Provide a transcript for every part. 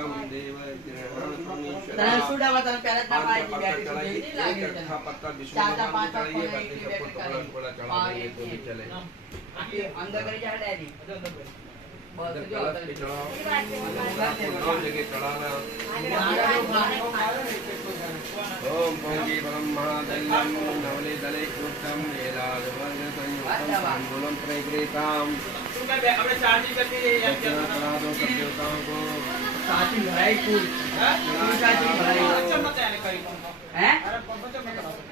एकम देव पत्ता विष्णु भगवान को चढ़ाइए, बाकी सबको टुकड़ा टुकड़ा चढ़ा देंगे तो भी चलेगा। अंदर करी जा डैडी कलश पे चढ़ाओ, दो जगह चढ़ाना। ओम पोंगी ब्रह्मादल्यम नवले दले कृतम नीलाधवर्ण संयुक्तम संगुलम प्रकृताम। अपने चार्जिंग करके चढ़ा दो सब देवताओं को। चार्जिंग भराई फूल चार्जिंग भराई हैं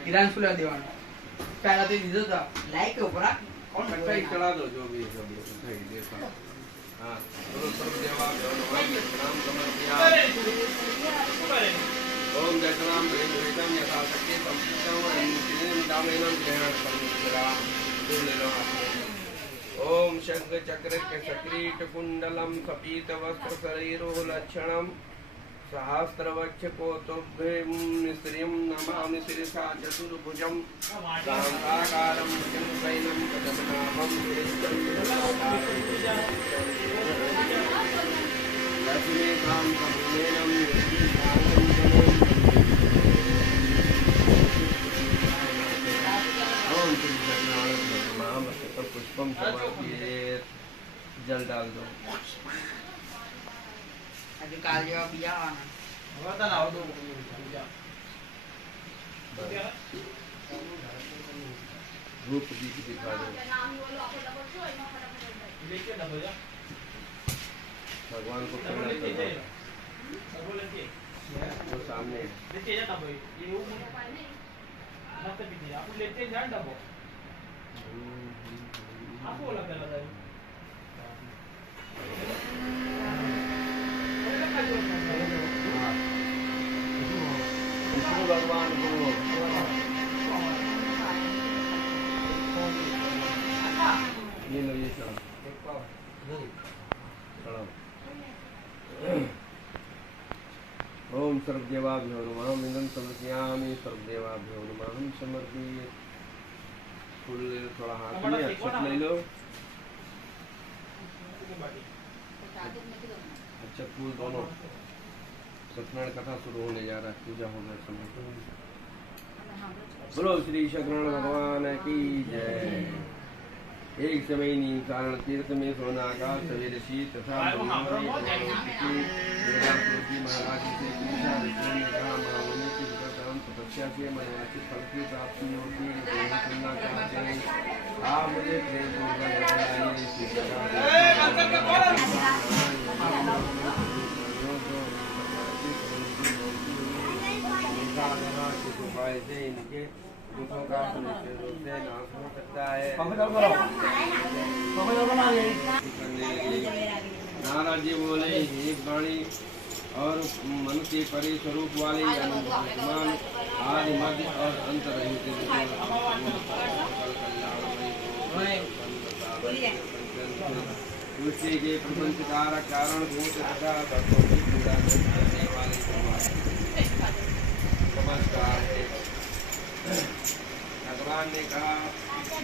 किरान सुला दीवान पहला तो दीदो था लाइक के ऊपर कौन बैठा है चढ़ा दो जो भी सब उठाई देता। हां बोलो सर्व देवा नाम समर्पयामि। ओम जयनाम वेदम यथा शक्ति संपूर्णम अन्येन दामेनं ग्रहण संस्करा ले लो। ओम शंख चक्र के सक्रीट कुंडलम सपीत वस्त्र शरीरो लक्षणम सहस्रवक्ष कोतुभ्यं श्रियं नमामि शिरसा चतुर्भुजं शांताकारं भुजगशयनं पद्मनाभं लक्ष्मीकां कमलेनं ओम पुष्पम समर्पयेत्। जल डाल दो। आज काल जो बिया आना होता ना हो दो रूप दीप दिखा दो। भगवान को प्रणाम करो। वो सामने भगवान को ये लो ये सब ओम सर्वदेवाभ्यो नमः मिदं समर्पयामि सर्वदेवाभ्यो नमः हम समर्पये। फूल ले लो थोड़ा हाथ में अक्षत ले लो। अच्छा फूल दोनों। सत्यनारायण कथा शुरू होने जा रहा है, पूजा होने समय। बोलो श्री सत्यनारायण भगवान की जय। एक समय कारण तीर्थ में सोना का सवेर ऋषि तथा महाराज से पूछा। ऋषि ने कहा महामुनि की तपस्या से मनवांछित फल की प्राप्ति होती है, सुनना चाहते हैं। आप मुझे प्रेम पूर्वक उपाय से इनके दुखों का सुनिश्चित रूप से नाश हो सकता है। नारद जी बोले, हे वाणी और मन के परे स्वरूप वाले वर्तमान आदि मध्य और अंत रहित दूसरे के प्रपंच कारक कारण भूत तथा भक्तों की पूजा करने वाले नमस्कार है। भगवान ने कहा,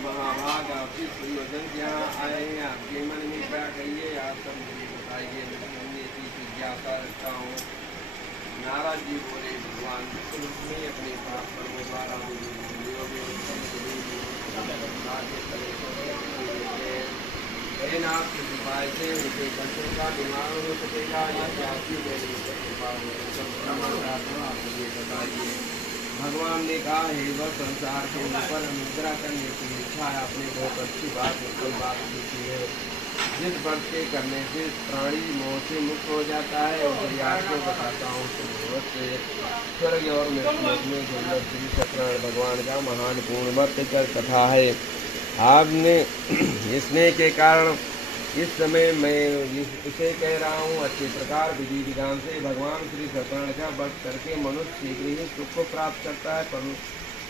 महाभाग आपकी सुयोजन यहाँ आए हैं, आपके मन में क्या कहिए आप सब मुझे बताइए, मैं इसी जिज्ञासा रखता हूँ। नारद जी बोले, भगवान में अपने पाप कर्मों द्वारा नाथ किस उपाय से उनके कष्टों का निवारण हो सकेगा या आपकी मेरी कृपा हो मुझे बताइए। भगवान ने कहा, हे वह संसार के ऊपर अनुग्रह करने की इच्छा है, आपने बहुत अच्छी बात कोई बात पूछी है। जिस व्रत के करने से प्राणी मोह से मुक्त हो जाता है और आपको बताता हूँ। स्वर्ग और मृत्यु में श्री सत्यनारायण भगवान का महान पूर्ण व्रत कर कथा है। आपने स्नेह के कारण इस समय मैं इसे कह रहा हूँ। अच्छे प्रकार विधि विधान से भगवान श्री सत्यनारायण का व्रत करके मनुष्य शीघ्र ही सुख को प्राप्त करता है,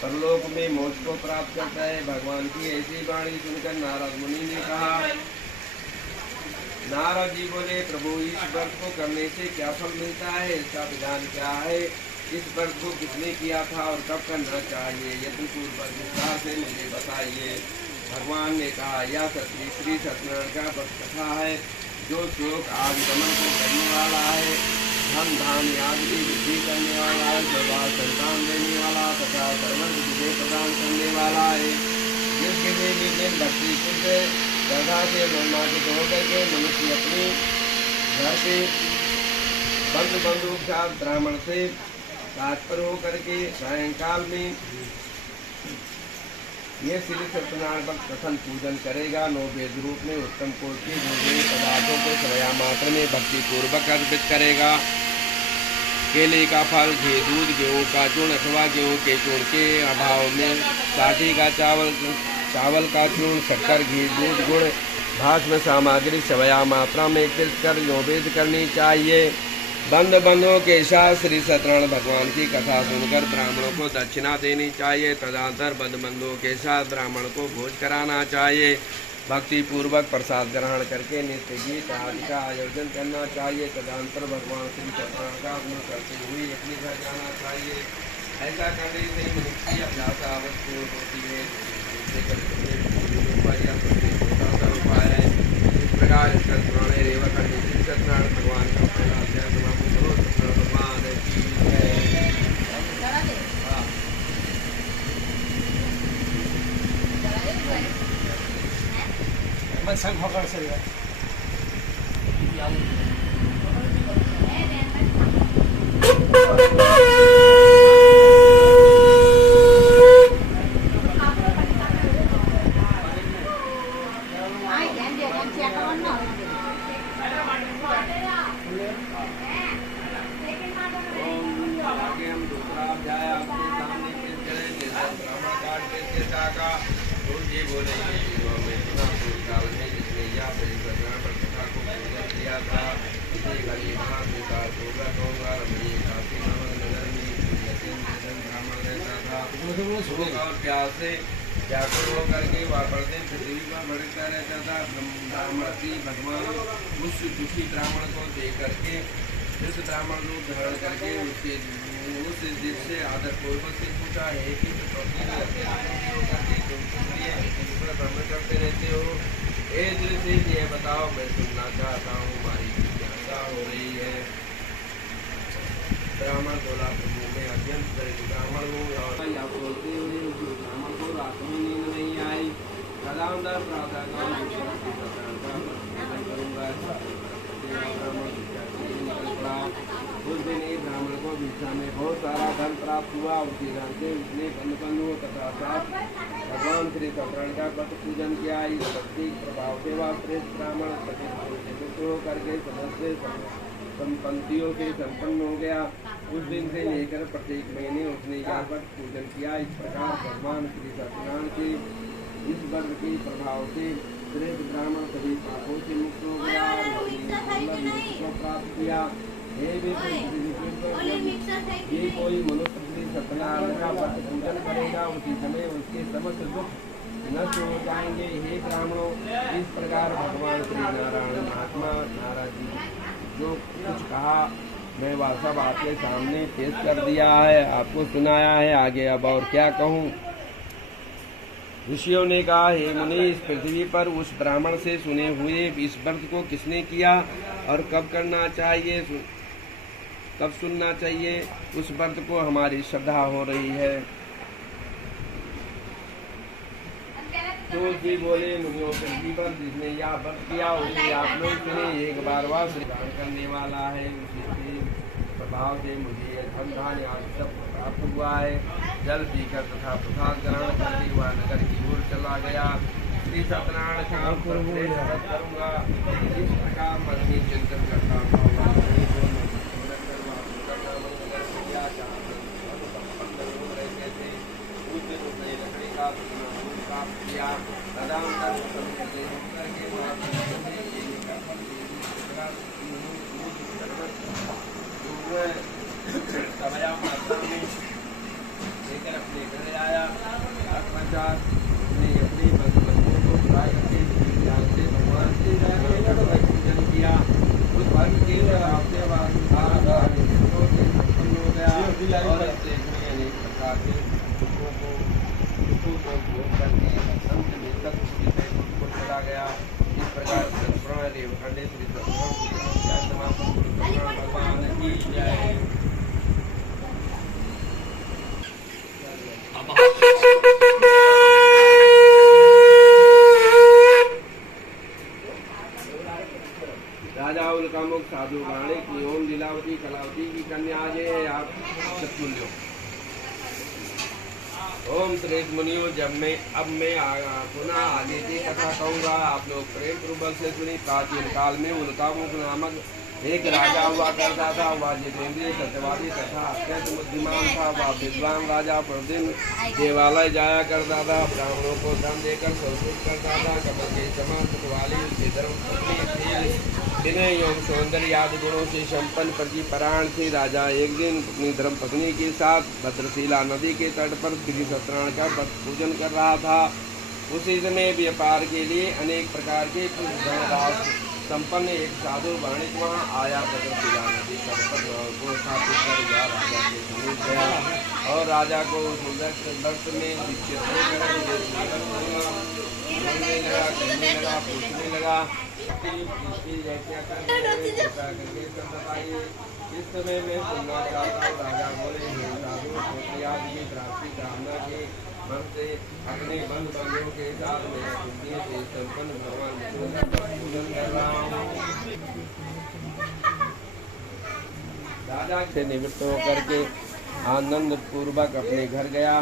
परलोक में मोक्ष को प्राप्त करता है। भगवान की ऐसी वाणी सुनकर नारद मुनि ने कहा। नारद जी बोले, प्रभु इस व्रत को करने से क्या फल मिलता है, इसका विधान क्या है, इस व्रत को किसने किया था और कब करना चाहिए, यदि पूर्वक विस्तार से मुझे बताइए। भगवान ने कहा, यह श्री सत्यनारायण का व्रत कथा है जो श्लोक आगमन को करने वाला है। धन धान आदि की वृद्धि करने वाला, सर्वार संतान देने वाला तथा सर्वत्र विजय प्रदान करने वाला है। जिसके लिए भक्ति से श्रद्धा से रोमांचित होकर के मनुष्य अपने घर के बंधु के साथ ब्राह्मण से तात्पर्य होकर के सायंकाल में ये श्री सत्यनारायण भक्त कथन पूजन करेगा। नौ वेद रूप में उत्तम कोटि के भोजनीय पदार्थों को सवया मात्र में भक्ति पूर्वक अर्पित करेगा। केले का फल, घी, दूध, गेहूँ का चूर्ण अथवा गेहूँ के चूर्ण के अभाव में साठी का चावल का चूर्ण, शक्कर, घी, दूध, गुड़, भास्म सामग्री सवया मात्रा में एकत्रित कर नैवेद्य करनी चाहिए। बंधुओं के साथ श्री सत्यनारायण भगवान की कथा सुनकर ब्राह्मणों को दक्षिणा देनी चाहिए। तदनंतर बंधुओं के साथ ब्राह्मण को भोज कराना चाहिए। भक्ति पूर्वक प्रसाद ग्रहण करके नित्य गीत आदि का आयोजन करना चाहिए। तदनंतर भगवान श्री सत्यनारायण का स्मरण करते हुए अपने घर जाना चाहिए। ऐसा करने से मनुष्य की अभिलाषा अवश्य होती है। इस प्रकार इसका पुराने रेवा श्री सत्यनारायण भगवान का पहला अध्याय भगवान की मैं संग होकर से और प्यास से व्याकुल होकर के वह प्रतिदिन पृथ्वी पर भटकता रहता था। ब्राह्मण भगवान उस दुखी ब्राह्मण को देख करके जिस ब्राह्मण रूप धारण करके उस दिल से आदर पूर्वक से पूछा है कि भ्रमण करते रहते हो, ए दृश्य ये बताओ, मैं सुनना चाहता हूँ, हमारी जिज्ञासा हो रही है। ब्राह्मण बोला, प्रभु मैं अत्यंत दरिद्र ब्राह्मण हूँ और आप बोलते हुए ब्राह्मण को रात में नींद नहीं आई। सदांतर प्रातः काल करूँगा। उस दिन एक ब्राह्मण को भिक्षा में बहुत सारा धन प्राप्त हुआ। उसी धन से उसने बंधुओं तथा साथ भगवान श्री सत्यनारायण का व्रत पूजन किया। इस भक्ति प्रभाव से वह श्रेष्ठ ब्राह्मण मुक्त होकर के समस्त संपत्तियों से संपन्न हो गया। उस दिन से लेकर प्रत्येक महीने उसने यह व्रत पूजन किया। इस प्रकार भगवान श्री सत्यनारायण के इस व्रत के प्रभाव से श्रेष्ठ ब्राह्मण सभी पापों से मुक्त हो गया और को प्राप्त किया। ये कोई मनुष्य श्री सत्यनारायण का व्रत पूजन करेगा, उसी समय उसके समस्त दुख नष्ट हो जाएंगे। हे ब्राह्मणों, इस प्रकार भगवान श्री नारायण महात्मा नारद जी जो कुछ कहा मैं वह सब आपके सामने पेश कर दिया है, आपको सुनाया है। आगे अब और क्या कहूँ। ऋषियों ने कहा, हे मुनि, इस पृथ्वी पर उस ब्राह्मण से सुने हुए इस व्रत को किसने किया और कब करना चाहिए, कब सुनना चाहिए, उस व्रत को हमारी श्रद्धा हो रही है। तुलसी बोले, मुनियों पृथ्वी पर जिसने यह व्रत किया उसे आप लोग सुने। एक बार वह स्वीकार करने वाला है, उसी के प्रभाव से मुझे धन धान आदि सब प्राप्त हुआ है। जल पीकर तथा प्रसाद ग्रहण करके वह नगर की ओर चला गया। श्री सत्यनारायण का व्रत करूँगा, इस प्रकार मन में चिंतन करता हूँ। लेकर अपने घर आया। आत्माचार ने अपने बंधुओं को बुलाए करके भगवान से पूजन किया। उस भाग्य के आपसे हो गया और अनेक प्रकार के दुखों को भोग करके अंत में तक को चला गया। इस प्रकार भगवान की राजा उनका मुख साधु बाणे की ओम लीलावती कलावती की कन्या जे आप सतुल्यो। ओम श्रेष्ठ मुनियों, अब मैं पुनः आगे की कथा कहूँगा, आप लोग प्रेम पूर्वक से सुनी। प्राचीन काल में उनका मुख नामक एक राजा हुआ करता था। वह जितेंद्रिय सत्यवादी तथा अत्यंत बुद्धिमान था। वह विद्वान राजा प्रतिदिन देवालय जाया करता था, ब्राह्मणों को दान देकर संतुष्ट करता था। कमल के समान मुख वाली उसकी धर्मपत्नी विनय एवं सौंदर्य आदि गुणों से संपन्न प्रतिपरायण थी। राजा एक दिन अपनी धर्मपत्नी के साथ भद्रशिला नदी के तट पर श्री सत्यनारायण का पूजन कर रहा था। उसी समय व्यापार के लिए अनेक प्रकार के संपन्न एक साधु वाणिक वहाँ आया। भद्रशिला नदी तट पर को स्थापित कर राजा के समीप गया और राजा को सुंदर वक्त में पूछने लगा इस समय मैं सुनना चाहता हूँ। राजा बोले, हे साधु, पुत्रयाद की प्राप्ति कामना के मन से अपने बंधु बंधुओं के साथ मैं पुण्य से संपन्न भगवान विष्णु का पूजन कर रहा हूँ। राजा से निवृत्त होकर के आनंद पूर्वक अपने घर गया।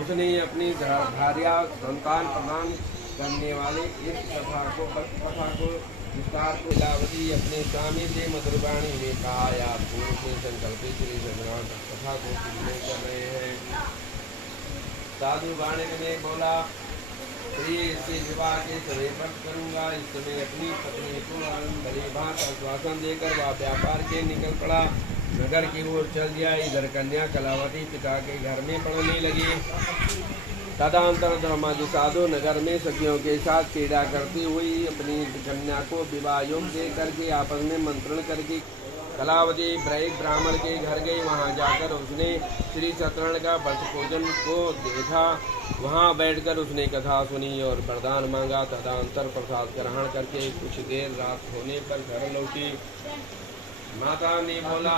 उसने अपनी भार्या संतान प्रदान करने वाले इस कथा को विस्तार को लीलावती अपने स्वामी से मधुरवाणी में कहा, या पूर्व से संकल्पित श्री सत्यनारायण कथा को सुनने कर रहे हैं। साधु वाणिक ने बोला, प्रिय, इससे विवाह के समय पर करूँगा। इस समय अपनी पत्नी को भली भांति आश्वासन देकर वह व्यापार के निकल पड़ा। नगर की ओर चल दिया। इधर कन्या कलावती पिता के घर में पढ़ने लगी। तदंतर धर्मादि साधु नगर में सखियों के साथ क्रीड़ा करती हुई अपनी कन्या को विवाह योग दे करके आपस में मंत्रण करके कलावती ब्राह्मण के घर गई। वहां जाकर उसने श्री सत्यनारायण का व्रत भोजन को देखा। वहां बैठकर उसने कथा सुनी और वरदान मांगा। तदंतर प्रसाद ग्रहण करके कुछ देर रात होने पर घर लौटी। माता ने बोला,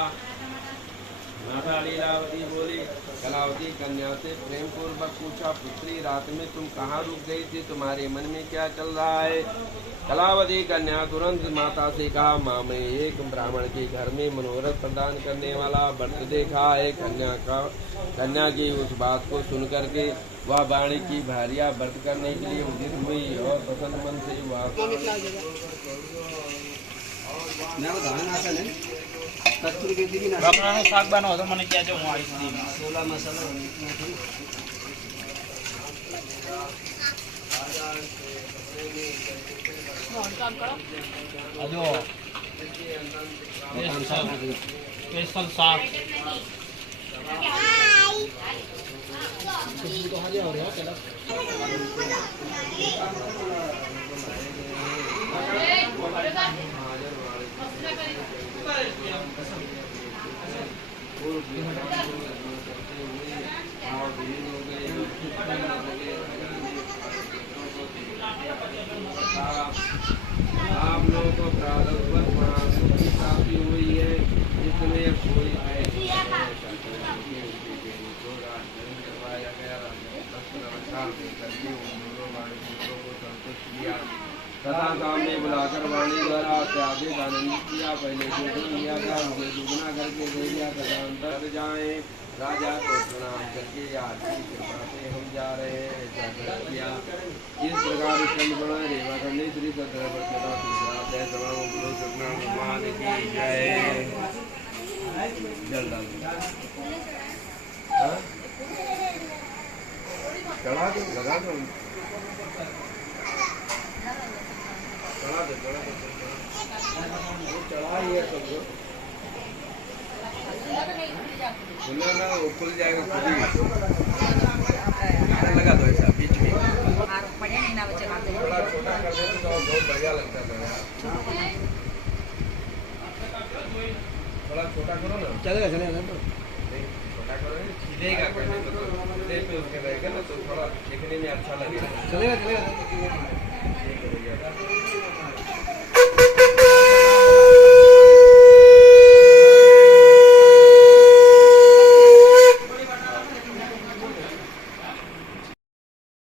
माता लीलावती बोली, कलावती कन्या से प्रेम पूर्वक पूछा, पुत्री, रात में तुम कहाँ रुक गई थी? तुम्हारे मन में क्या चल रहा है? कलावती कन्या तुरंत माता से कहा, माँ, मैं एक ब्राह्मण के घर में मनोरथ प्रदान करने वाला व्रत देखा है। कन्या की उस बात को सुनकर के वह वाणी की भार्या व्रत करने के लिए उदित हुई और प्रसन्न मन से બાપરાનો શાક બનાવો તો મને કહેજો, હું આવીશ. સોલા મસાલો હજો સ્પેશિયલ શાક आप लोगों को प्राप्ति हुई है, जिसमें कोई करवाया गया तथा काम में बुलाकर वाणी द्वारा अत्याधिक आनंदित किया। पहले जो लिया था उसे दुगना करके दे दिया। तथा अंतर जाए राजा को प्रणाम करके आपकी कृपा से हम जा रहे हैं, ऐसा किया। इस प्रकार बना रेवा करने श्री सत्यनारायण भगवान की जय। जल डाल चढ़ा दो, लगा दो, चढ़ा दो, चढ़ा ही है सब लोग। सुनना ना, वो खुल जाएगा खुद ही। लगा दो ऐसा बीच में, थोड़ा छोटा कर दो तो बहुत बढ़िया लगता है। थोड़ा छोटा करो ना, चलेगा चलेगा तो छोटा करो, खिलेगा करने तो खिले पे उसके रहेगा ना, तो थोड़ा देखने में अच्छा लगेगा। चलेगा चलेगा।